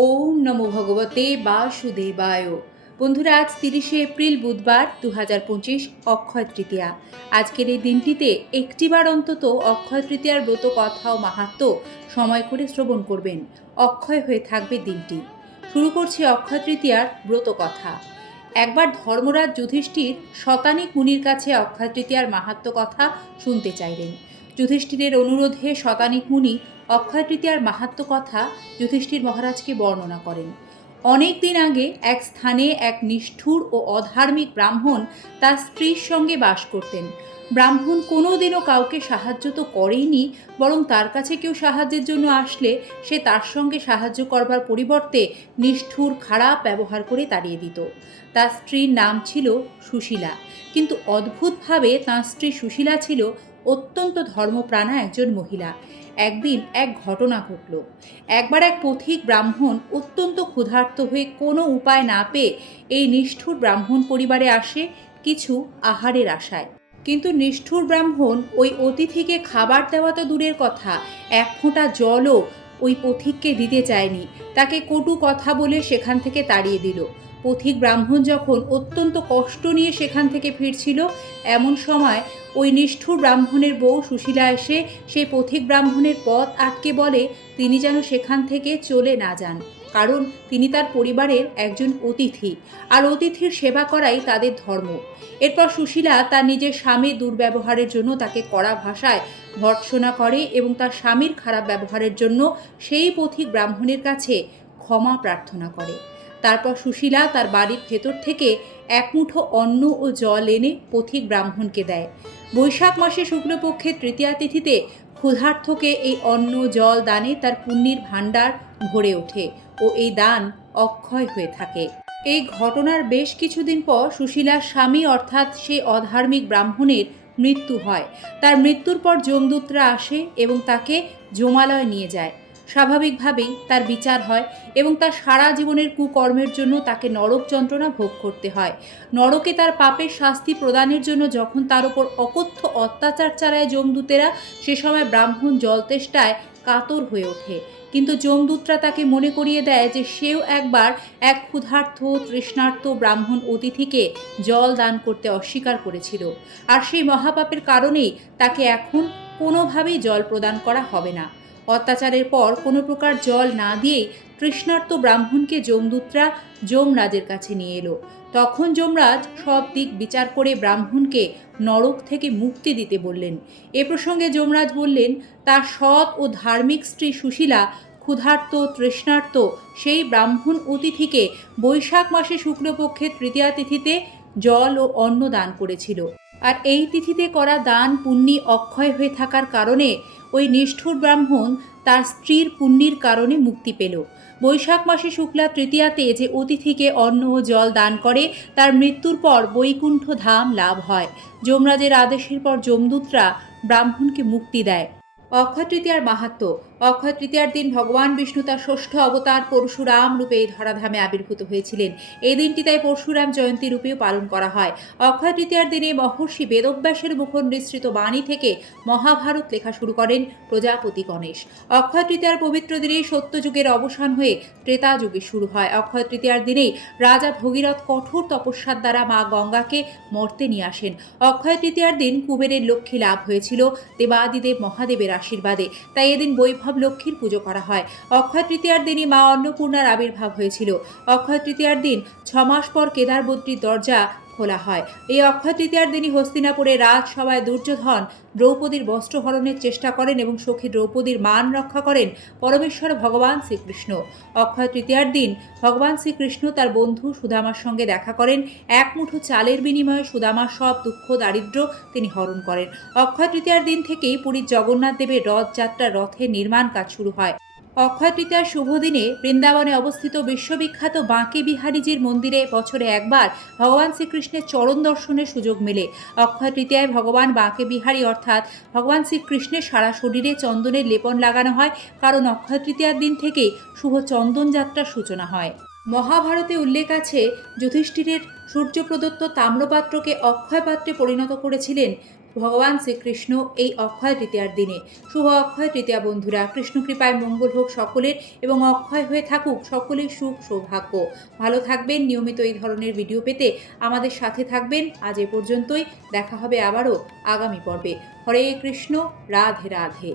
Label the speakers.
Speaker 1: ওম নমো ভগবতে বাসুদেবায়। বন্ধুরা, আজ তিরিশে এপ্রিল বুধবার দু পঁচিশ অক্ষয় তৃতীয়া। আজকের এই দিনটিতে একটিবার অন্তত অক্ষয় তৃতীয়ার ব্রত কথা ও মাহাত্ম সময় করে শ্রবণ করবেন। অক্ষয় হয়ে থাকবে দিনটি। শুরু করছি অক্ষয় তৃতীয়ার ব্রত কথা। একবার ধর্মরাজ যুধিষ্ঠির শতানিক মুনির কাছে অক্ষয় তৃতীয়ার মাহাত্ম কথা শুনতে চাইলেন। যুধিষ্ঠিরের অনুরোধে শতানিক মুনি অক্ষয় তৃতীয়ার মাহাত্ম কথা যুধিষ্ঠির মহারাজকে বর্ণনা করেন। অনেক দিন আগে এক স্থানে এক নিষ্ঠুর ও অধার্মিক ব্রাহ্মণ তার স্ত্রীর সঙ্গে বাস করতেন। ব্রাহ্মণ কোনোদিনও কাউকে সাহায্য তো করেইনি, বরং তার কাছে কেউ সাহায্যের জন্য আসলে সে তার সঙ্গে সাহায্য করবার পরিবর্তে নিষ্ঠুর, খারাপ ব্যবহার করে তাড়িয়ে দিত। তার স্ত্রীর নাম ছিল সুশীলা। কিন্তু অদ্ভুতভাবে তাঁর স্ত্রী সুশীলা ছিল অত্যন্ত ধর্মপ্রাণা একজন মহিলা। একদিন এক ঘটনা ঘটল। একবার এক পথিক ব্রাহ্মণ অত্যন্ত ক্ষুধার্ত হয়ে কোনো উপায় না পেয়ে এই নিষ্ঠুর ব্রাহ্মণ পরিবারে আসে কিছু আহারের আশায়। কিন্তু নিষ্ঠুর ব্রাহ্মণ ওই অতিথিকে খাবার দেওয়া তো দূরের কথা, এক ফোঁটা জলও ওই পথিককে দিতে চায়নি। তাকে কটু কথা বলে সেখান থেকে তাড়িয়ে দিল। পথিক ব্রাহ্মণ যখন অত্যন্ত কষ্ট নিয়ে সেখান থেকে ফিরছিল, এমন সময় ওই নিষ্ঠুর ব্রাহ্মণের বউ সুশীলা এসে সেই পথিক ব্রাহ্মণের পথ আটকে বলে, তিনি যেন সেখান থেকে চলে না যান, কারণ তিনি তার পরিবারের একজন অতিথি, আর অতিথির সেবা করাই তাদের ধর্ম। এরপর সুশীলা তার নিজের স্বামী দুর্ব্যবহারের জন্য তাকে কড়া ভাষায় ভর্ৎসনা করে এবং তার স্বামীর খারাপ ব্যবহারের জন্য সেই পথিক ব্রাহ্মণের কাছে ক্ষমা প্রার্থনা করে। তারপর সুশীলা তার বাড়ির ভেতর থেকে এক মুঠো অন্ন ও জল এনে পথিক ব্রাহ্মণকে দেয়। বৈশাখ মাসে শুক্লপক্ষের তৃতীয়া তিথিতে ক্ষুধার্থকে এই অন্ন, জল, দানে তার পুণ্যের ভাণ্ডার ভরে ওঠে ও এই দান অক্ষয় হয়ে থাকে। এই ঘটনার বেশ কিছুদিন পর সুশীলার স্বামী অর্থাৎ সেই অধার্মিক ব্রাহ্মণের মৃত্যু হয়। তার মৃত্যুর পর যমদূতরা আসে এবং তাকে জমালয় নিয়ে যায়। স্বাভাবিকভাবেই তার বিচার হয় এবং তার সারা জীবনের কুকর্মের জন্য তাকে নরক যন্ত্রণা ভোগ করতে হয়। নরকে তার পাপের শাস্তি প্রদানের জন্য যখন তার ওপর অকথ্য অত্যাচার চালায় যমদূতেরা, সে সময় ব্রাহ্মণ জলতেষ্টায় কাতর হয়ে ওঠে। কিন্তু যমদূতরা তাকে মনে করিয়ে দেয় যে সেও একবার এক ক্ষুধার্থ তৃষ্ণার্থ ব্রাহ্মণ অতিথিকে জল দান করতে অস্বীকার করেছিল। আর সেই মহাপাপের কারণেই তাকে এখন কোনোভাবেই জল প্রদান করা হবে না। অত্যাচারের পর কোনো প্রকার জল না দিয়েই তৃষ্ণার্ত ব্রাহ্মণকে যমদূতরা যমরাজের কাছে নিয়ে এলো। তখন যমরাজ সব দিক বিচার করে ব্রাহ্মণকে নরক থেকে মুক্তি দিতে বললেন। এ প্রসঙ্গে যমরাজ বললেন তার সৎ ও ধার্মিক স্ত্রী সুশীলা, ক্ষুধার্ত, তৃষ্ণার্ত, সেই ব্রাহ্মণ অতিথিকে বৈশাখ মাসে শুক্লপক্ষের তৃতীয়া তিথিতে জল ও অন্ন দান করেছিল। আর এই তিথিতে করা দান, পুণ্যি, অক্ষয় হয়ে থাকার কারণে ওই নিষ্ঠুর ব্রাহ্মণ তার স্ত্রীর পুণ্যির কারণে মুক্তি পেল। বৈশাখ মাসে শুক্লা তৃতীয়াতে যে অতিথিকে অন্ন ও জল দান করে, তার মৃত্যুর পর বৈকুণ্ঠ ধাম লাভ হয়। যমরাজের আদেশের পর যমদূতরা ব্রাহ্মণকে মুক্তি দেয়। অক্ষয় তৃতীয়ার মাহাত্ম অক্ষয় তৃতীয়ার দিন ভগবান বিষ্ণু তার ষষ্ঠ অবতার পরশুরাম রূপে এই ধরাধামে আবির্ভূত হয়েছিলেন। এই দিনটি তাই পরশুরাম জয়ন্তী রূপেও পালন করা হয়। অক্ষয় তৃতীয়ার দিনে মহর্ষি বেদব্যাসের মুখ নিঃসৃত বাণী থেকে মহাভারত লেখা শুরু করেন প্রজাপতি গণেশ। অক্ষয় তৃতীয়ার পবিত্র দিনেই সত্যযুগের অবসান হয়ে ত্রেতা যুগে শুরু হয়। অক্ষয় তৃতীয়ার দিনেই রাজা ভগীরথ কঠোর তপস্যার দ্বারা মা গঙ্গাকে মর্তে নিয়ে আসেন। অক্ষয় তৃতীয়ার দিন কুবেরের লক্ষ্মী লাভ হয়েছিল। দেবাদিদেব মহাদেবের আশীর্বাদে। তাই এদিন বৈভব লক্ষ্মীর পুজো করা হয়। অক্ষয় তৃতীয়ার দিনই মা অন্নপূর্ণার আবির্ভাব হয়েছিল। অক্ষয় তৃতীয়ার দিন ছমাস পর কেদারবদ্রীর দরজা খোলা হয়। এই অক্ষয় তৃতীয়ার দিনই হস্তিনাপুরে রাজসভায় দুর্যোধন দ্রৌপদীর বস্ত্রহরণের চেষ্টা করেন এবং সখী দ্রৌপদীর মান রক্ষা করেন পরমেশ্বর ভগবান শ্রীকৃষ্ণ। অক্ষয় তৃতীয়ার দিন ভগবান শ্রীকৃষ্ণ তার বন্ধু সুদামার সঙ্গে দেখা করেন। এক মুঠো চালের বিনিময়ে সুদামার সব দুঃখ দারিদ্র্য তিনি হরণ করেন। অক্ষয় তৃতীয়ার দিন থেকেই পুরীর জগন্নাথ দেবের রথযাত্রা রথের নির্মাণ কাজ শুরু হয়। অক্ষয় তৃতীয়ার শুভ দিনে বৃন্দাবনে অবস্থিত বিশ্ববিখ্যাত বাঁকে বিহারীজির মন্দিরে বছরে একবার ভগবান শ্রীকৃষ্ণের চরণ দর্শনের সুযোগ মেলে। অক্ষয় তৃতীয়ায় ভগবান বাঁকে বিহারী অর্থাৎ ভগবান শ্রীকৃষ্ণের সারা শরীরে চন্দনের লেপন লাগানো হয়, কারণ অক্ষয় তৃতীয়ার দিন থেকেই শুভ চন্দন যাত্রার সূচনা হয়। মহাভারতে উল্লেখ আছে, যুধিষ্ঠিরের সূর্য প্রদত্ত তাম্রপাত্রকে অক্ষয় পাত্রে পরিণত করেছিলেন ভগবান শ্রীকৃষ্ণ এই অক্ষয় তৃতীয়ার দিনে। শুভ অক্ষয় তৃতীয়া, বন্ধুরা। কৃষ্ণ কৃপায় মঙ্গল হোক সকলের এবং অক্ষয় হয়ে থাকুক সকলের সুখ সৌভাগ্য। ভালো থাকবেন। নিয়মিত এই ধরনের ভিডিও পেতে আমাদের সাথে থাকবেন। আজ এ পর্যন্তই। দেখা হবে আবারও আগামী পর্বে। হরে কৃষ্ণ। রাধে রাধে।